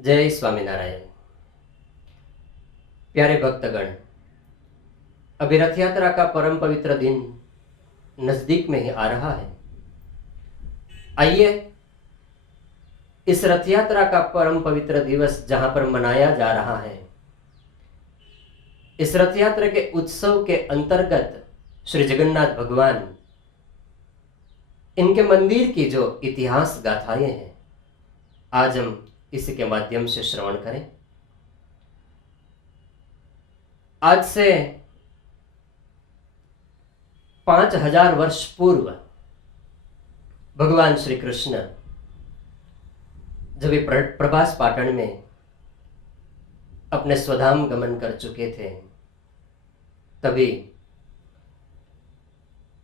जय स्वामीनारायण। प्यारे भक्तगण, अभी रथ यात्रा का परम पवित्र दिन नजदीक में ही आ रहा है। आइए इस रथ यात्रा का परम पवित्र दिवस जहां पर मनाया जा रहा है, इस रथ यात्रा के उत्सव के अंतर्गत श्री जगन्नाथ भगवान, इनके मंदिर की जो इतिहास गाथाएं हैं, आज हम इसी के माध्यम से श्रवण करें। आज से 5000 वर्ष पूर्व भगवान श्री कृष्ण जब ये प्रभास पाटन में अपने स्वधाम गमन कर चुके थे, तभी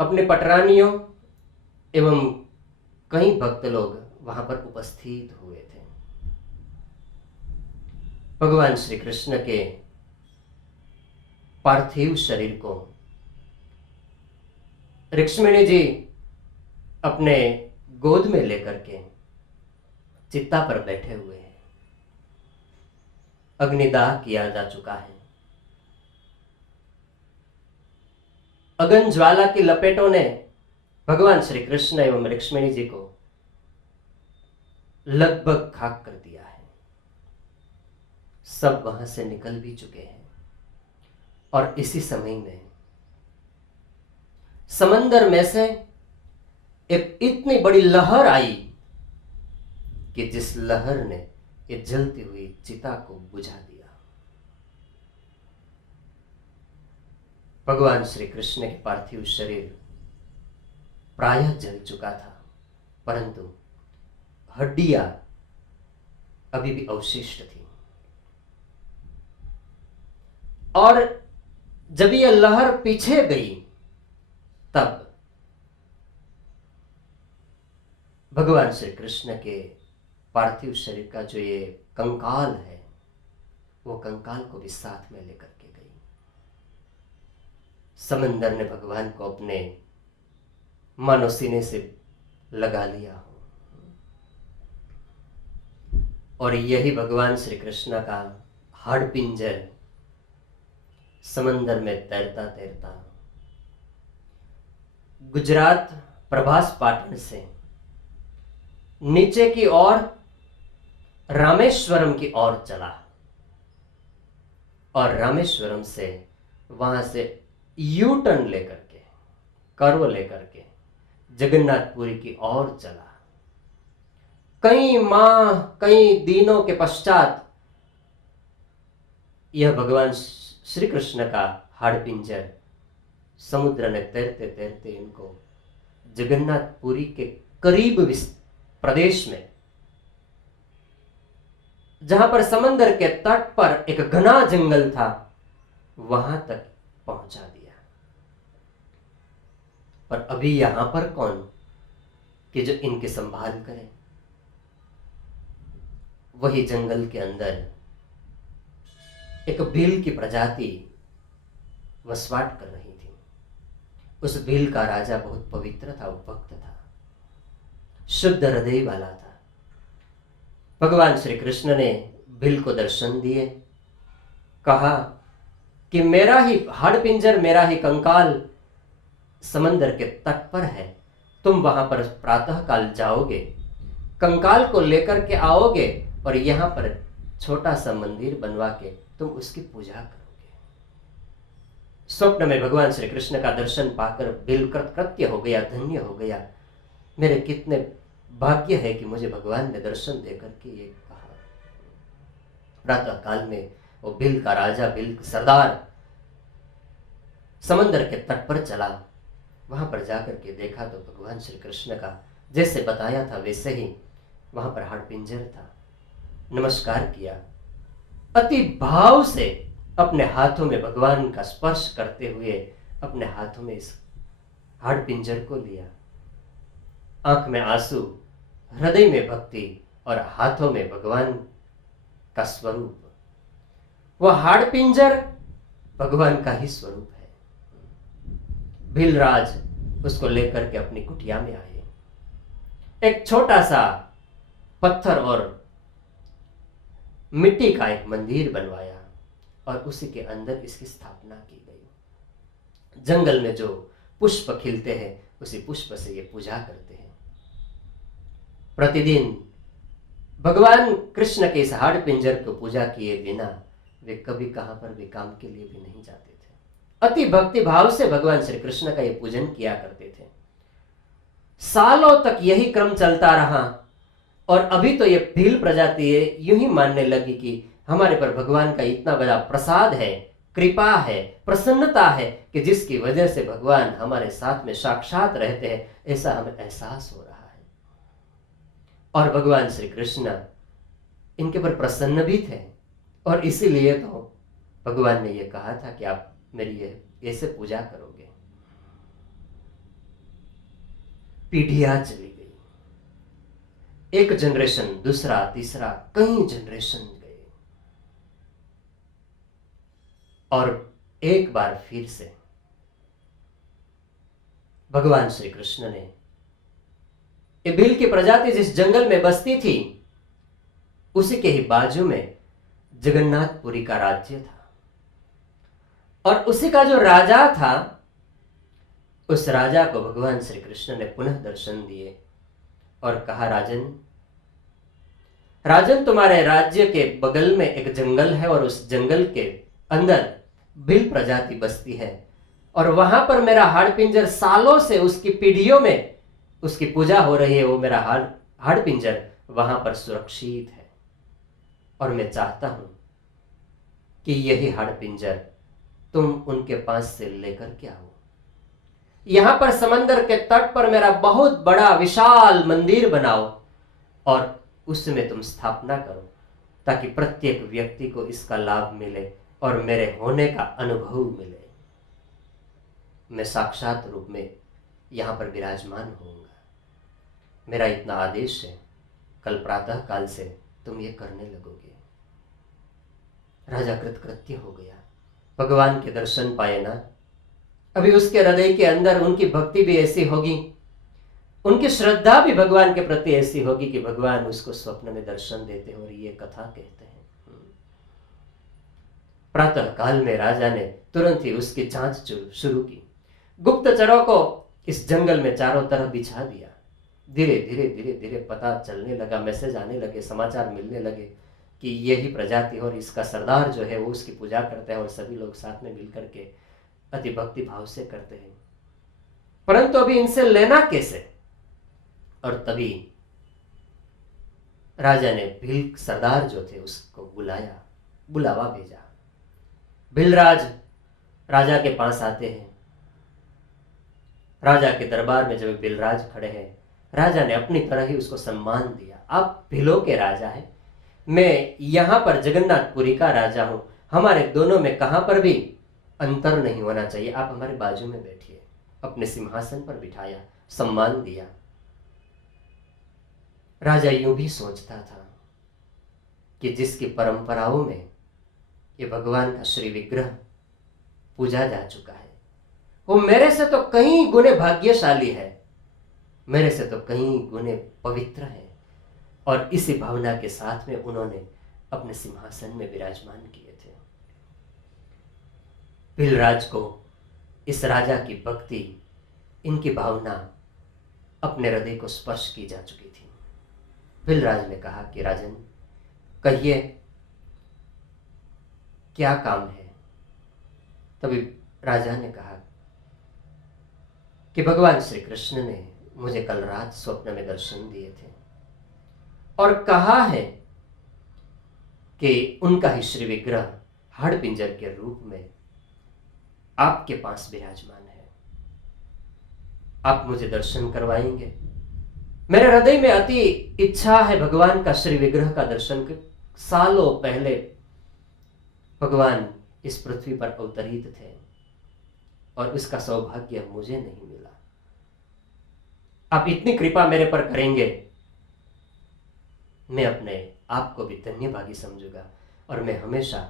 अपने पटरानियों एवं कई भक्त लोग वहां पर उपस्थित हुए थे। भगवान श्री कृष्ण के पार्थिव शरीर को रुक्मिणी जी अपने गोद में लेकर के चिता पर बैठे हुए हैं। अग्निदाह किया जा चुका है। अग्नि ज्वाला की लपेटों ने भगवान श्री कृष्ण एवं रुक्मिणी जी को लगभग खाक कर दिया है। सब वहां से निकल भी चुके हैं और इसी समय में समंदर में से एक इतनी बड़ी लहर आई कि जिस लहर ने ये जलती हुई चिता को बुझा दिया। भगवान श्री कृष्ण के पार्थिव शरीर प्रायः जल चुका था, परंतु हड्डियां अभी भी अवशिष्ट थी। और जब यह लहर पीछे गई, तब भगवान श्री कृष्ण के पार्थिव शरीर का जो ये कंकाल है, वो कंकाल को भी साथ में लेकर के गई। समंदर ने भगवान को अपने मानो सीने से लगा लिया हो, और यही भगवान श्री कृष्ण का हाड़पिंजर समंदर में तैरता तैरता गुजरात प्रभास पाटन से नीचे की ओर रामेश्वरम की ओर चला, और रामेश्वरम से वहां से यू टर्न लेकर के, कर्व लेकर के जगन्नाथपुरी की ओर चला। कई माह कई दिनों के पश्चात यह भगवान श्री कृष्ण का हाड़पिंजर समुद्र में तैरते तैरते इनको जगन्नाथपुरी के करीब प्रदेश में, जहां पर समंदर के तट पर एक घना जंगल था, वहां तक पहुंचा दिया। पर अभी यहां पर कौन कि जो इनकी संभाल करे। वही जंगल के अंदर एक भील की प्रजाति वसवाट कर रही थी। उस भील का राजा बहुत पवित्र था, वो भक्त था, शुद्ध हृदय वाला था। भगवान श्री कृष्ण ने भील को दर्शन दिए, कहा कि मेरा ही हाड़पिंजर, मेरा ही कंकाल समंदर के तट पर है, तुम वहां पर प्रातः काल जाओगे, कंकाल को लेकर के आओगे और यहां पर छोटा सा मंदिर बनवा के तुम उसकी पूजा करोगे। स्वप्न में भगवान श्री कृष्ण का दर्शन पाकर बिल कृत्य हो गया, धन्य हो गया। मेरे कितने भाग्य है कि मुझे भगवान ने दर्शन देकर के ये कहा। प्रातः काल में वो बिल का राजा, बिल सरदार समंदर के तट पर चला। वहां पर जाकर के देखा तो भगवान श्री कृष्ण का जैसे बताया था वैसे ही वहां पर हाड़पिंजर था। नमस्कार किया, अति भाव से अपने हाथों में भगवान का स्पर्श करते हुए अपने हाथों में इस हाड़पिंजर को लिया। आंख में आंसू, हृदय में भक्ति और हाथों में भगवान का स्वरूप। वह हाड़पिंजर भगवान का ही स्वरूप है। भीलराज उसको लेकर के अपनी कुटिया में आए। एक छोटा सा पत्थर और मिट्टी का एक मंदिर बनवाया और उसी के अंदर इसकी स्थापना की गई। जंगल में जो पुष्प खिलते हैं उसी पुष्प से ये पूजा करते हैं। प्रतिदिन भगवान कृष्ण के इस हाड़ पिंजर को पूजा किए बिना वे कभी कहां पर भी काम के लिए भी नहीं जाते थे। अति भक्ति भाव से भगवान श्री कृष्ण का ये पूजन किया करते थे। सालों तक यही क्रम चलता रहा और अभी तो ये भील प्रजाति यूं ही मानने लगी कि हमारे पर भगवान का इतना बड़ा प्रसाद है, कृपा है, प्रसन्नता है कि जिसकी वजह से भगवान हमारे साथ में साक्षात रहते हैं, ऐसा हमें एहसास हो रहा है। और भगवान श्री कृष्ण इनके पर प्रसन्न भी थे और इसीलिए तो भगवान ने यह कहा था कि आप मेरी ऐसे पूजा करोगे। पीढ़ियां चली गई, एक जनरेशन, दूसरा, तीसरा, कई जनरेशन गए और एक बार फिर से भगवान श्री कृष्ण ने ये भील की प्रजाति जिस जंगल में बसती थी उसी के ही बाजू में जगन्नाथपुरी का राज्य था और उसी का जो राजा था उस राजा को भगवान श्री कृष्ण ने पुनः दर्शन दिए और कहा, राजन तुम्हारे राज्य के बगल में एक जंगल है और उस जंगल के अंदर भील प्रजाति बसती है और वहां पर मेरा हाड़ पिंजर सालों से उसकी पीढ़ियों में उसकी पूजा हो रही है। वो मेरा हाड़ पिंजर वहां पर सुरक्षित है और मैं चाहता हूं कि यही हाड़ पिंजर तुम उनके पास से लेकर के आओ। यहां पर समंदर के तट पर मेरा बहुत बड़ा विशाल मंदिर बनाओ और उसमें तुम स्थापना करो ताकि प्रत्येक व्यक्ति को इसका लाभ मिले और मेरे होने का अनुभव मिले। मैं साक्षात रूप में यहां पर विराजमान होऊंगा। मेरा इतना आदेश है, कल प्रातः काल से तुम ये करने लगोगे। राजा कृतकृत्य हो गया, भगवान के दर्शन पाए ना। अभी उसके हृदय के अंदर उनकी भक्ति भी ऐसी होगी, उनकी श्रद्धा भी भगवान के प्रति ऐसी होगी कि भगवान उसको स्वप्न में दर्शन देते हैं और ये कथा कहते हैं। प्रातः काल में राजा ने तुरंत ही उसकी जांच शुरू की। गुप्तचरों को इस जंगल में चारों तरफ बिछा दिया। धीरे धीरे धीरे धीरे पता चलने लगा, मैसेज आने लगे, समाचार मिलने लगे कि यही प्रजाति और इसका सरदार जो है वो उसकी पूजा करता है और सभी लोग साथ में मिलकर के अति भक्ति भाव से करते हैं। परंतु अभी इनसे लेना कैसे? और तभी राजा ने भील सरदार जो थे उसको बुलावा भेजा। भीलराज राजा के पास आते हैं। राजा के दरबार में जब भीलराज खड़े हैं, राजा ने अपनी तरह ही उसको सम्मान दिया। आप भीलों के राजा हैं, मैं यहां पर जगन्नाथपुरी का राजा हूं, हमारे दोनों में कहां पर भी अंतर नहीं होना चाहिए। आप हमारे बाजू में बैठिए। अपने सिंहासन पर बिठाया, सम्मान दिया। राजा यूं भी सोचता था कि जिसकी परंपराओं में ये भगवान का श्री विग्रह पूजा जा चुका है वो मेरे से तो कई गुने भाग्यशाली है, मेरे से तो कई गुने पवित्र है। और इसी भावना के साथ में उन्होंने अपने सिंहासन में विराजमान किए थे। भीलराज को इस राजा की भक्ति, इनकी भावना अपने हृदय को स्पर्श की जा चुकी थी। भीलराज ने कहा कि राजन, कहिए क्या काम है? तभी राजा ने कहा कि भगवान श्री कृष्ण ने मुझे कल रात स्वप्न में दर्शन दिए थे और कहा है कि उनका ही श्री विग्रह हाड़ पिंजर के रूप में आपके पास विराजमान है। आप मुझे दर्शन करवाएंगे? मेरे हृदय में अति इच्छा है भगवान का श्री विग्रह का दर्शन। सालों पहले भगवान इस पृथ्वी पर अवतरित थे और उसका सौभाग्य मुझे नहीं मिला। आप इतनी कृपा मेरे पर करेंगे, मैं अपने आप को भी धन्यभागी समझूंगा और मैं हमेशा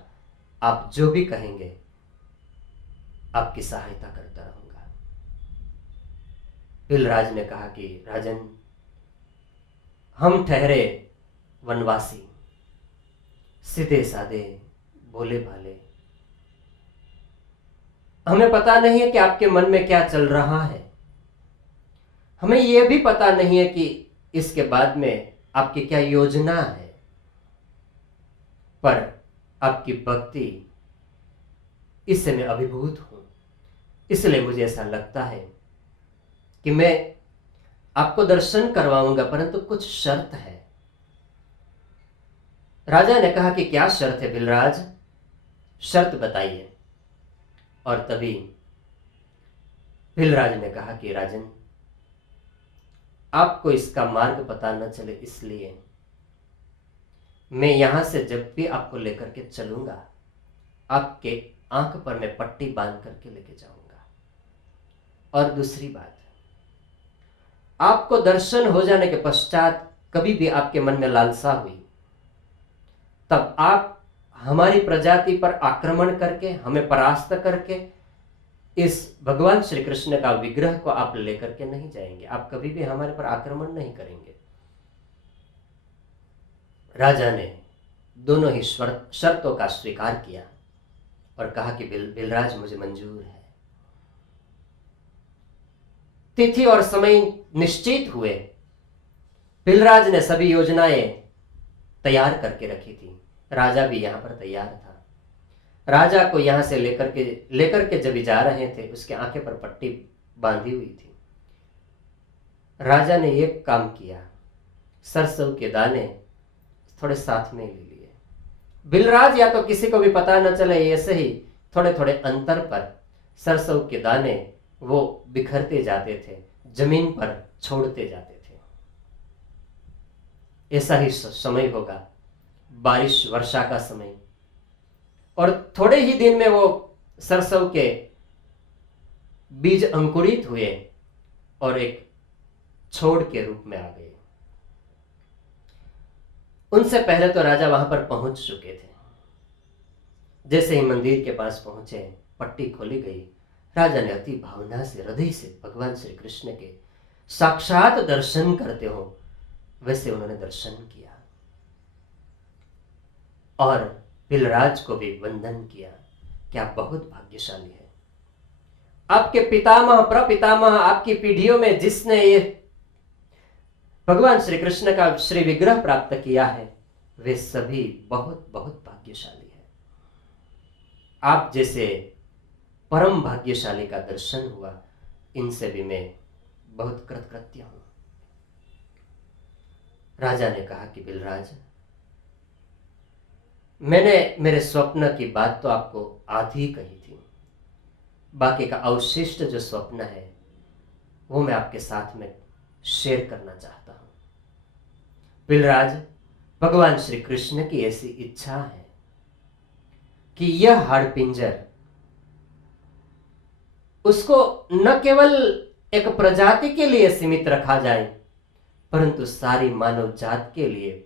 आप जो भी कहेंगे आपकी सहायता करता रहूंगा। भीलराज ने कहा कि राजन, हम ठहरे वनवासी, सीधे साधे, भोले भाले। हमें पता नहीं है कि आपके मन में क्या चल रहा है। हमें यह भी पता नहीं है कि इसके बाद में आपकी क्या योजना है। पर आपकी भक्ति, इससे मैं अभिभूत हूं। इसलिए मुझे ऐसा लगता है कि मैं आपको दर्शन करवाऊंगा, परंतु कुछ शर्त है। राजा ने कहा कि क्या शर्त है बिलराज, शर्त बताइए। और तभी बिलराज ने कहा कि राजन, आपको इसका मार्ग पता न चले, इसलिए मैं यहां से जब भी आपको लेकर के चलूंगा, आपके आंख पर मैं पट्टी बांध करके लेके जाऊंगा। और दूसरी बात, आपको दर्शन हो जाने के पश्चात कभी भी आपके मन में लालसा हुई, तब आप हमारी प्रजाति पर आक्रमण करके, हमें परास्त करके, इस भगवान श्री कृष्ण का विग्रह को आप लेकर के नहीं जाएंगे। आप कभी भी हमारे पर आक्रमण नहीं करेंगे। राजा ने दोनों ही शर्तों का स्वीकार किया और कहा कि बिलराज, मुझे मंजूर है। तिथि और समय निश्चित हुए। बिलराज ने सभी योजनाएं तैयार करके रखी थी। राजा भी यहां पर तैयार था। राजा को यहां से लेकर के जब जा रहे थे, उसके आंखें पर पट्टी बांधी हुई थी। राजा ने एक काम किया, सरसों के दाने थोड़े साथ में ले लिए। बिलराज या तो किसी को भी पता न चले, ऐसे ही थोड़े थोड़े अंतर पर सरसों के दाने वो बिखरते जाते थे, जमीन पर छोड़ते जाते थे। ऐसा ही समय होगा, बारिश वर्षा का समय। और थोड़े ही दिन में वो सरसों के बीज अंकुरित हुए और एक छोड़ के रूप में आ गए। उनसे पहले तो राजा वहां पर पहुंच चुके थे। जैसे ही मंदिर के पास पहुंचे, पट्टी खोली गई। राजा ने अति भावना से, हृदय से भगवान श्री कृष्ण के साक्षात दर्शन करते हो वैसे उन्होंने दर्शन किया और बिलराज को भी वंदन किया कि आप बहुत भाग्यशाली हैं। आपके पितामह, प्रपितामह, आपकी पीढ़ियों में जिसने ये भगवान श्री कृष्ण का श्री विग्रह प्राप्त किया है, वे सभी बहुत बहुत भाग्यशाली हैं। आप जैसे परम भाग्यशाली का दर्शन हुआ, इनसे भी मैं बहुत कृतकृत्य हूं। राजा ने कहा कि बिलराज, मैंने मेरे स्वप्न की बात तो आपको आधी कही थी, बाकी का अवशिष्ट जो स्वप्न है वो मैं आपके साथ में शेयर करना चाहता हूं। बिलराज, भगवान श्री कृष्ण की ऐसी इच्छा है कि यह हाड़पिंजर, उसको न केवल एक प्रजाति के लिए सीमित रखा जाए, परंतु सारी मानव जात के लिए,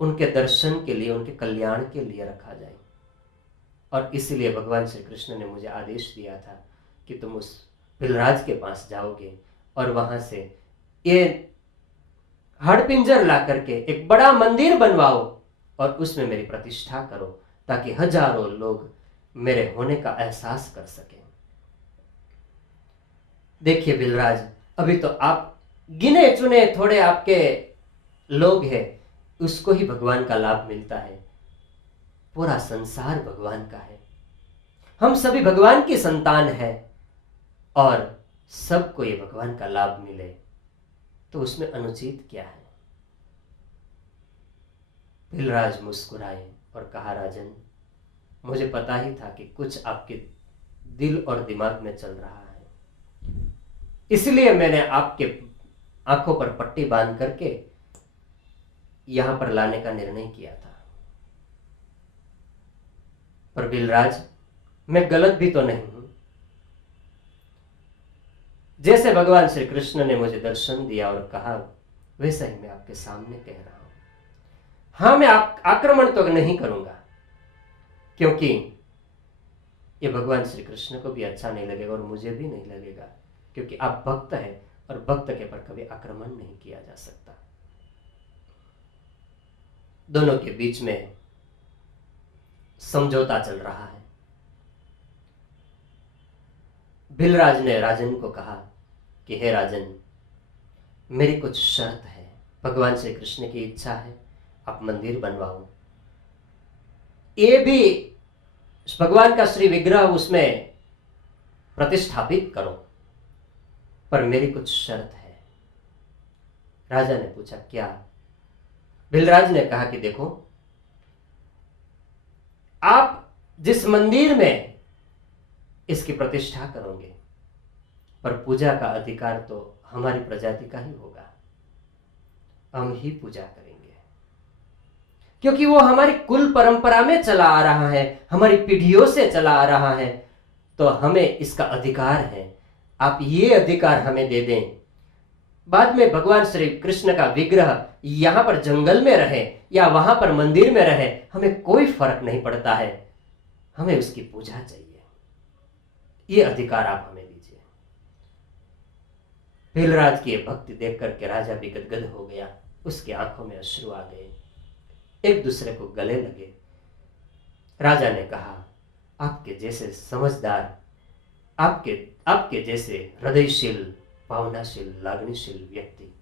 उनके दर्शन के लिए, उनके कल्याण के लिए रखा जाए। और इसलिए भगवान श्री कृष्ण ने मुझे आदेश दिया था कि तुम उस बिलराज के पास जाओगे और वहां से ये हाड़पिंजर ला करके एक बड़ा मंदिर बनवाओ और उसमें मेरी प्रतिष्ठा करो, ताकि हजारों लोग मेरे होने का एहसास कर सकें। देखिए बिलराज, अभी तो आप गिने चुने थोड़े आपके लोग हैं, उसको ही भगवान का लाभ मिलता है। पूरा संसार भगवान का है। हम सभी भगवान की संतान हैं और सबको ये भगवान का लाभ मिले तो उसमें अनुचित क्या है। बिलराज मुस्कुराए और कहा, राजन, मुझे पता ही था कि कुछ आपके दिल और दिमाग में चल रहा है, इसलिए मैंने आपके आंखों पर पट्टी बांध करके यहां पर लाने का निर्णय किया था। पर बिलराज, मैं गलत भी तो नहीं हूं। जैसे भगवान श्री कृष्ण ने मुझे दर्शन दिया और कहा, वैसा ही मैं आपके सामने कह रहा हूं। हां, मैं आक्रमण तो नहीं करूंगा, क्योंकि ये भगवान श्री कृष्ण को भी अच्छा नहीं लगेगा और मुझे भी नहीं लगेगा, क्योंकि आप भक्त हैं और भक्त के पर कभी आक्रमण नहीं किया जा सकता। दोनों के बीच में समझौता चल रहा है। भिलराज ने राजन को कहा कि हे राजन, मेरी कुछ शर्त है। भगवान श्री कृष्ण की इच्छा है आप मंदिर बनवाओ, ये भी भगवान का श्री विग्रह उसमें प्रतिष्ठापित करो, पर मेरी कुछ शर्त है। राजा ने पूछा क्या? भिलराज ने कहा कि देखो, आप जिस मंदिर में इसकी प्रतिष्ठा करोगे, पर पूजा का अधिकार तो हमारी प्रजाति का ही होगा, हम ही पूजा करेंगे, क्योंकि वो हमारी कुल परंपरा में चला आ रहा है, हमारी पीढ़ियों से चला आ रहा है, तो हमें इसका अधिकार है। आप ये अधिकार हमें दे दें। बाद में भगवान श्री कृष्ण का विग्रह यहां पर जंगल में रहे या वहां पर मंदिर में रहे, हमें कोई फर्क नहीं पड़ता है, हमें उसकी पूजा चाहिए। ये अधिकार आप हमें दीजिए। भिलराज की भक्ति देख करके राजा भी गदगद हो गया, उसकी आंखों में अश्रु आ गए, एक दूसरे को गले लगे। राजा ने कहा, आपके जैसे समझदार, आपके जैसे हृदयशील, भावनाशील, लागनीशील व्यक्ति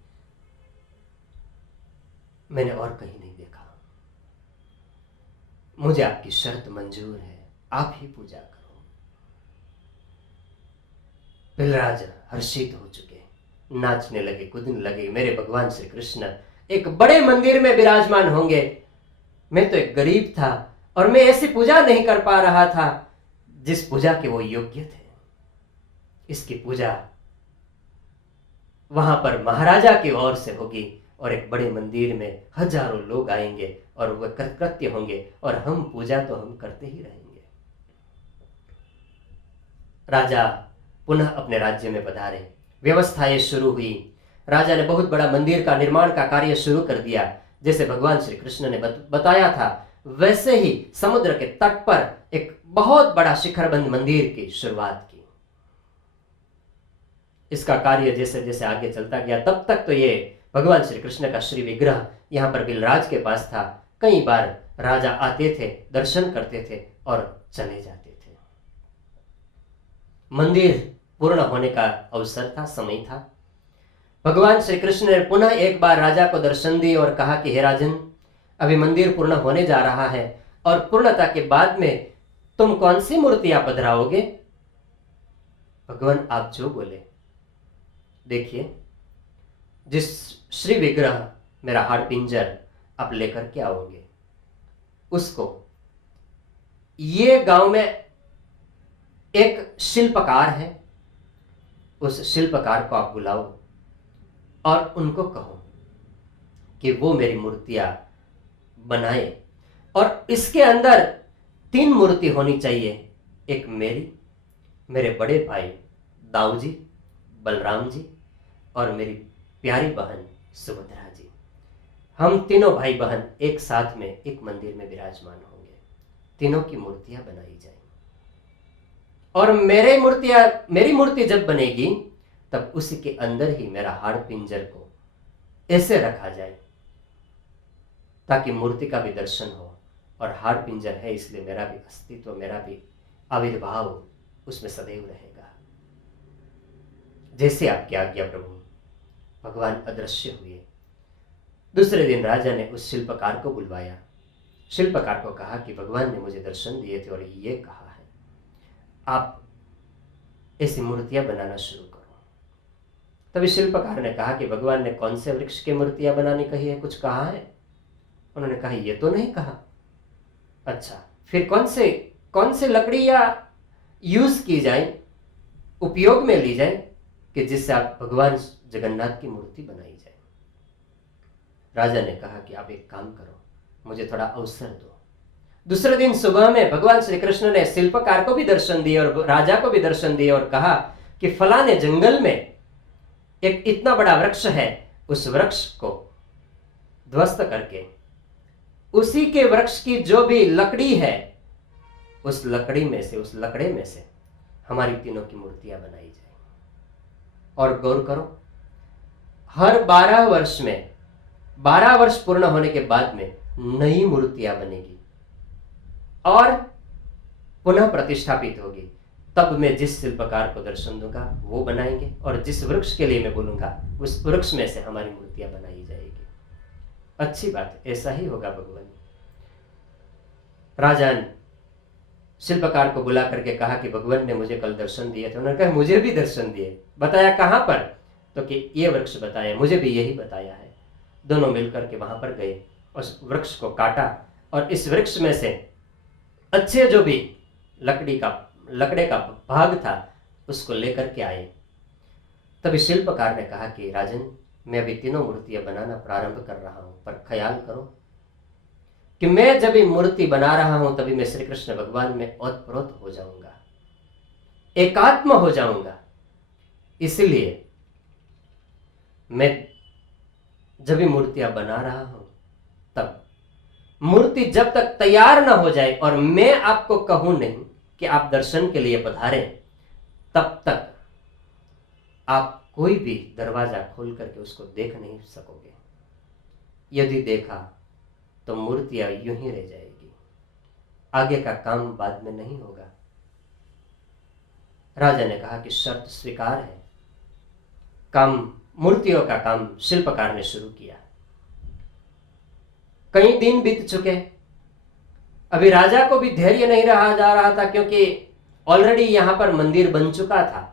मैंने और कहीं नहीं देखा। मुझे आपकी शर्त मंजूर है, आप ही पूजा करो। भिलराज हर्षित हो चुके, नाचने लगे, कूदने लगे। मेरे भगवान श्री कृष्ण एक बड़े मंदिर में विराजमान होंगे, मैं तो एक गरीब था और मैं ऐसी पूजा नहीं कर पा रहा था जिस पूजा के वो योग्य थे। इसकी पूजा वहां पर महाराजा की ओर से होगी और एक बड़े मंदिर में हजारों लोग आएंगे और वह कृत्य होंगे और हम पूजा तो हम करते ही रहेंगे। राजा पुनः अपने राज्य में पधारे, व्यवस्थाएं शुरू हुई। राजा ने बहुत बड़ा मंदिर का निर्माण का कार्य शुरू कर दिया। जैसे भगवान श्री कृष्ण ने बताया था, वैसे ही समुद्र के तट पर एक बहुत बड़ा शिखरबंद मंदिर की शुरुआत की। इसका कार्य जैसे जैसे आगे चलता गया, तब तक तो ये भगवान श्री कृष्ण का श्री विग्रह यहाँ पर भिलराज के पास था। कई बार राजा आते थे, दर्शन करते थे और चले जाते थे। मंदिर पूर्ण होने का अवसर था, समय था। भगवान श्री कृष्ण ने पुनः एक बार राजा को दर्शन दिए और कहा कि हे राजन, अभी मंदिर पूर्ण होने जा रहा है और पूर्णता के बाद में तुम कौन सी मूर्तियां पधराओगे? भगवान आप जो बोले। देखिए, जिस श्री विग्रह मेरा हाड़ पिंजर आप लेकर के आओगे, उसको ये गांव में एक शिल्पकार है, उस शिल्पकार को आप बुलाओ और उनको कहो कि वो मेरी मूर्तियां बनाए और इसके अंदर 3 मूर्ति होनी चाहिए। एक मेरी, मेरे बड़े भाई दाऊ जी, बलराम जी और मेरी प्यारी बहन सुभद्रा जी। हम तीनों भाई बहन एक साथ में एक मंदिर में विराजमान होंगे। तीनों की मूर्तियां बनाई जाएंगी और मेरी मूर्ति जब बनेगी तब उसी के अंदर ही मेरा हाड़ पिंजर को ऐसे रखा जाए ताकि मूर्ति का भी दर्शन हो और हाड़ पिंजर है इसलिए मेरा भी अस्तित्व, मेरा भी आविर्भाव उसमें सदैव रहेगा। जैसे आपकी आज्ञा प्रभु। भगवान अदृश्य हुए। दूसरे दिन राजा ने उस शिल्पकार को बुलवाया। शिल्पकार को कहा कि भगवान ने मुझे दर्शन दिए थे और ये कहा है आप ऐसी मूर्तियां बनाना शुरू करो। तभी शिल्पकार ने कहा कि भगवान ने कौन से वृक्ष की मूर्तियां बनाने कही है, कुछ कहा है? उन्होंने कहा ये तो नहीं कहा। अच्छा, फिर कौन से लकड़ियां यूज की जाए, उपयोग में ली जाए कि जिससे आप भगवान जगन्नाथ की मूर्ति बनाई जाए? राजा ने कहा कि आप एक काम करो, मुझे थोड़ा अवसर दो। दूसरे दिन सुबह में भगवान श्री कृष्ण ने शिल्पकार को भी दर्शन दिए और राजा को भी दर्शन दिए और कहा कि फलाने जंगल में एक इतना बड़ा वृक्ष है, उस वृक्ष को ध्वस्त करके उसी के वृक्ष की जो भी लकड़ी है उस लकड़े में से हमारी तीनों की मूर्तियां बनाई जाए। और गौर करो, हर 12 वर्ष में 12 वर्ष पूर्ण होने के बाद में नई मूर्तियां बनेगी। और पुनः प्रतिष्ठापित होगी, तब मैं जिस शिल्पकार को दर्शन दूंगा वो बनाएंगे, और जिस वृक्ष के लिए मैं बोलूंगा उस वृक्ष में से हमारी मूर्तियां बनाई जाएगी। अच्छी बात, ऐसा ही होगा भगवान। राजा ने शिल्पकार को बुला करके कहा कि भगवान ने मुझे कल दर्शन दिए थे। उन्होंने कहा मुझे भी दर्शन दिए। बताया कहां पर? तो कि ये वृक्ष बताया, मुझे भी यही बताया है। दोनों मिलकर के वहां पर गए, उस वृक्ष को काटा और इस वृक्ष में से अच्छे जो भी लकड़े का भाग था उसको लेकर के आए। तभी शिल्पकार ने कहा कि राजन, मैं अभी तीनों मूर्तियां बनाना प्रारंभ कर रहा हूं, पर ख्याल करो कि मैं जब ये मूर्ति बना रहा हूं तभी मैं श्री कृष्ण भगवान में ओतप्रोत हो जाऊंगा, एकात्म हो जाऊंगा। इसलिए मैं जब ये मूर्तियां बना रहा हूं तब मूर्ति जब तक तैयार ना हो जाए और मैं आपको कहूं नहीं कि आप दर्शन के लिए पधारें, तब तक आप कोई भी दरवाजा खोल करके उसको देख नहीं सकोगे। यदि देखा तो मूर्तियां यूं ही रह जाएगी, आगे का काम बाद में नहीं होगा। राजा ने कहा कि शर्त स्वीकार है। काम, मूर्तियों का काम शिल्पकार ने शुरू किया। कई दिन बीत चुके, अभी राजा को भी धैर्य नहीं रहा जा रहा था, क्योंकि ऑलरेडी यहां पर मंदिर बन चुका था।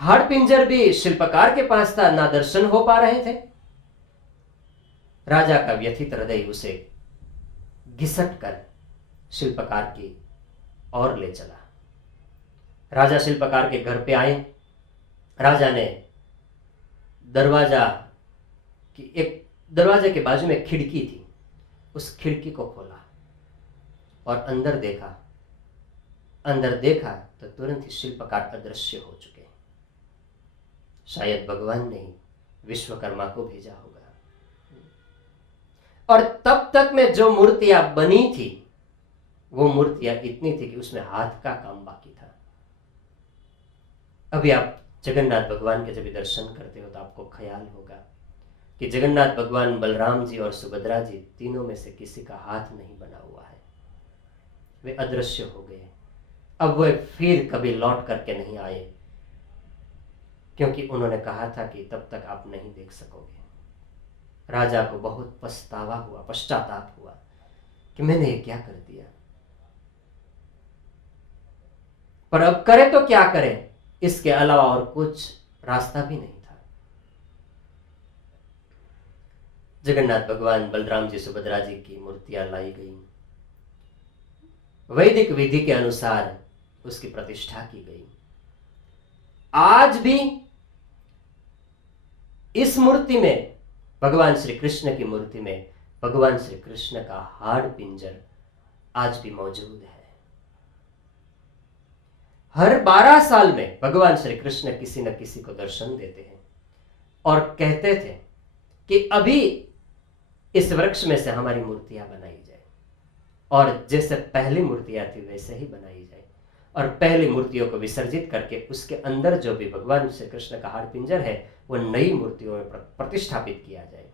हाड़ पिंजर भी शिल्पकार के पास था, ना दर्शन हो पा रहे थे। राजा का व्यथित हृदय उसे घिसट कर शिल्पकार की ओर ले चला। राजा शिल्पकार के घर पे आए। राजा ने दरवाजे के बाजू में खिड़की थी, उस खिड़की को खोला और अंदर देखा तो तुरंत ही शिल्पकार अदृश्य हो चुके। शायद भगवान ने ही विश्वकर्मा को भेजा होगा। और तब तक में जो मूर्तियां बनी थी वो मूर्तियां इतनी थी कि उसमें हाथ का काम बाकी था। अभी आप जगन्नाथ भगवान के जब दर्शन करते हो तो आपको ख्याल होगा कि जगन्नाथ भगवान, बलराम जी और सुभद्रा जी, तीनों में से किसी का हाथ नहीं बना हुआ है। वे अदृश्य हो गए। अब वे फिर कभी लौट करके नहीं आए, क्योंकि उन्होंने कहा था कि तब तक आप नहीं देख सकोगे। राजा को बहुत पश्चाताप हुआ कि मैंने ये क्या कर दिया। पर अब करे तो क्या करे, इसके अलावा और कुछ रास्ता भी नहीं था। जगन्नाथ भगवान, बलराम जी, सुभद्रा जी की मूर्तियां लाई गई। वैदिक विधि के अनुसार उसकी प्रतिष्ठा की गई। आज भी इस मूर्ति में, भगवान श्री कृष्ण की मूर्ति में, भगवान श्री कृष्ण का हाड़ पिंजर आज भी मौजूद है। हर 12 साल में भगवान श्री कृष्ण किसी न किसी को दर्शन देते हैं और कहते थे कि अभी इस वृक्ष में से हमारी मूर्तियां बनाई जाए, और जैसे पहली मूर्तियां थी वैसे ही बनाई जाए, और पहली मूर्तियों को विसर्जित करके उसके अंदर जो भी भगवान श्री कृष्ण का हाड़ पिंजर है वो नई मूर्तियों में प्रतिष्ठापित किया जाए।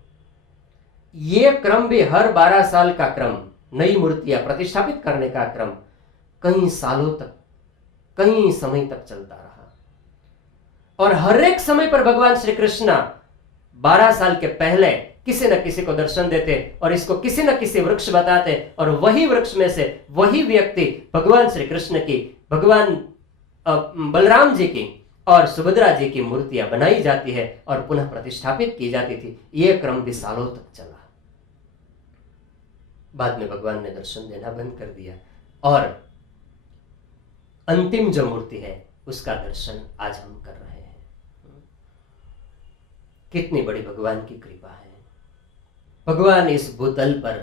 ये क्रम भी हर 12 साल का क्रम, नई मूर्तियां प्रतिष्ठापित करने का क्रम कई सालों तक, कई समय तक चलता रहा। और हर एक समय पर भगवान श्री कृष्ण 12 साल के पहले किसी न किसी को दर्शन देते और इसको किसी न किसी वृक्ष बताते, और वही वृक्ष में से वही व्यक्ति भगवान श्री कृष्ण की, भगवान बलराम जी की और सुभद्रा जी की मूर्तियां बनाई जाती है और पुनः प्रतिष्ठापित की जाती थी। यह क्रम भी सालों तक चला। बाद में भगवान ने दर्शन देना बंद कर दिया और अंतिम जो मूर्ति है उसका दर्शन आज हम कर रहे हैं। कितनी बड़ी भगवान की कृपा है। भगवान इस भूतल पर,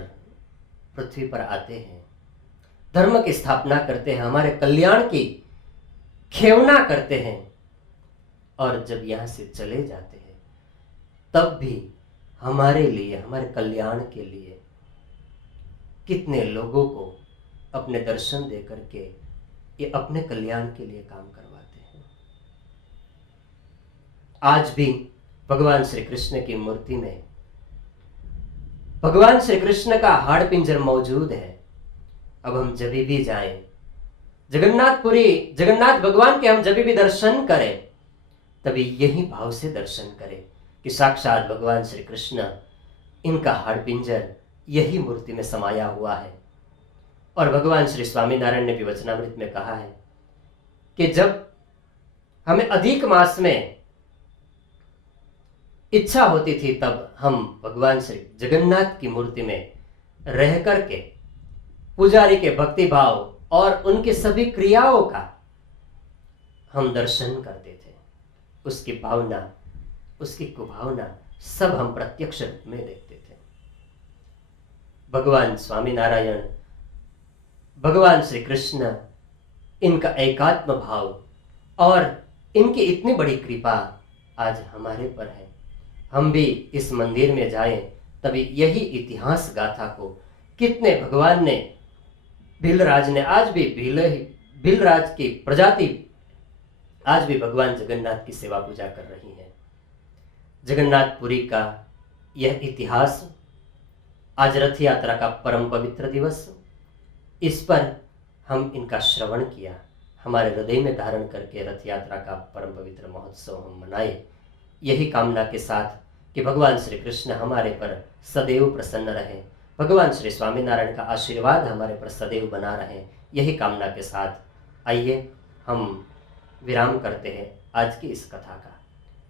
पृथ्वी पर आते हैं, धर्म की स्थापना करते हैं, हमारे कल्याण की खेवना करते हैं, और जब यहां से चले जाते हैं तब भी हमारे लिए, हमारे कल्याण के लिए कितने लोगों को अपने दर्शन दे करके ये अपने कल्याण के लिए काम करवाते हैं। आज भी भगवान श्री कृष्ण की मूर्ति में भगवान श्री कृष्ण का हाड़ पिंजर मौजूद है, अब हम जब भी जाएं, जगन्नाथपुरी, जगन्नाथ भगवान के हम जब भी दर्शन करें, तभी यही भाव से दर्शन करें कि साक्षात भगवान श्री कृष्ण, इनका हाड़पिंजर यही मूर्ति में समाया हुआ है। और भगवान श्री स्वामीनारायण ने भी वचनामृत में कहा है कि जब हमें अधिक मास में इच्छा होती थी, तब हम भगवान श्री जगन्नाथ की मूर्ति में रह करके पुजारी के भक्ति भाव और उनकी सभी क्रियाओं का हम दर्शन करते थे। उसकी भावना, उसकी कुभावना सब हम प्रत्यक्ष रूप में देखते थे। भगवान स्वामीनारायण, भगवान श्री कृष्ण, इनका एकात्म भाव और इनकी इतनी बड़ी कृपा आज हमारे पर है। हम भी इस मंदिर में जाएं, तभी यही इतिहास गाथा को कितने भगवान ने, भीलराज ने, आज भी भीलराज की प्रजाति आज भी भगवान जगन्नाथ की सेवा पूजा कर रही है। जगन्नाथपुरी का यह इतिहास, आज रथ यात्रा का परम पवित्र दिवस, इस पर हम इनका श्रवण किया, हमारे हृदय में धारण करके रथ यात्रा का परम पवित्र महोत्सव हम मनाए, यही कामना के साथ कि भगवान श्री कृष्ण हमारे पर सदैव प्रसन्न रहे, भगवान श्री स्वामीनारायण का आशीर्वाद हमारे पर सदैव बना रहे, यही कामना के साथ आइए हम विराम करते हैं आज की इस कथा का।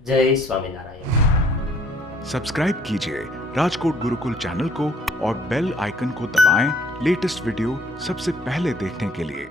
जय स्वामीनारायण। सब्सक्राइब कीजिए राजकोट गुरुकुल चैनल को और बेल आइकन को दबाएं लेटेस्ट वीडियो सबसे पहले देखने के लिए।